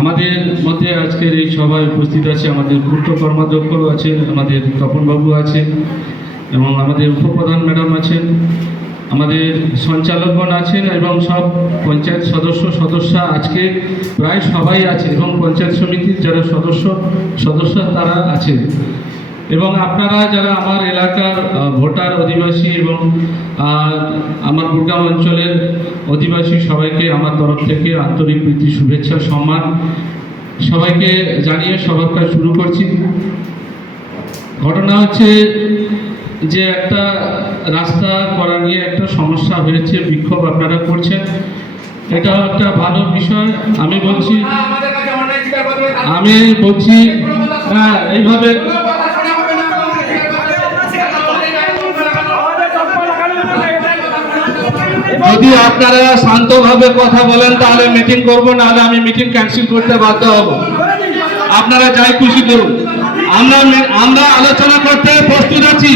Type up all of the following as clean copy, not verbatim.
আমাদের মধ্যে আজকের এই সভায় উপস্থিত আছে আমাদের পূর্ত কর্মাধ্যক্ষ আছেন, আমাদের তপনবাবু আছেন এবং আমাদের উপপ্রধান ম্যাডাম আছেন, আমাদের সঞ্চালকগণ আছেন এবং সব পঞ্চায়েত সদস্যা আজকে প্রায় সবাই আছে এবং পঞ্চায়েত সমিতির যারা সদস্য তারা আছেন এবং আপনারা যারা আমার এলাকার ভোটার অধিবাসী এবং আমার গুরগাঁও অঞ্চলের অধিবাসী সবাইকে আমার তরফ থেকে আন্তরিক প্রীতি শুভেচ্ছা সম্মান সবাইকে জানিয়ে সবার কাজ শুরু করছি। ঘটনা হচ্ছে যে একটা রাস্তা করা নিয়ে একটা সমস্যা হয়েছে, বিক্ষোভ আপনারা করছেন, এটা একটা ভালো বিষয়। আমি বলছি হ্যাঁ, এইভাবে যদি আপনারা শান্তভাবে কথা বলেন তাহলে মিটিং করব, নাহলে আমি মিটিং ক্যান্সেল করতে বাধ্য হব। আপনারা যাই খুশি করুন, আমরা আলোচনা করতে প্রস্তুত আছি।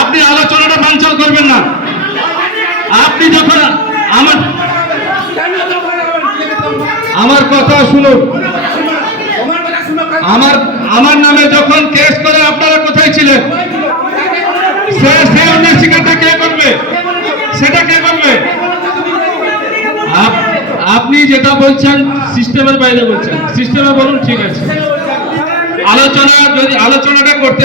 আপনি আলোচনাটা বানচাল করবেন না। আপনি যখন আমার কথা শুনুন, আমার নামে যখন কেস করে আপনারা কোথায় ছিলেন? সে অন্বেষিকাটা কে করবে? সেটা কে করবে? আপনি যেটা বলছেন সিস্টেমের বাইরে বলছেন, সিস্টেমে বলুন, ঠিক আছে। আলোচনাটা করতে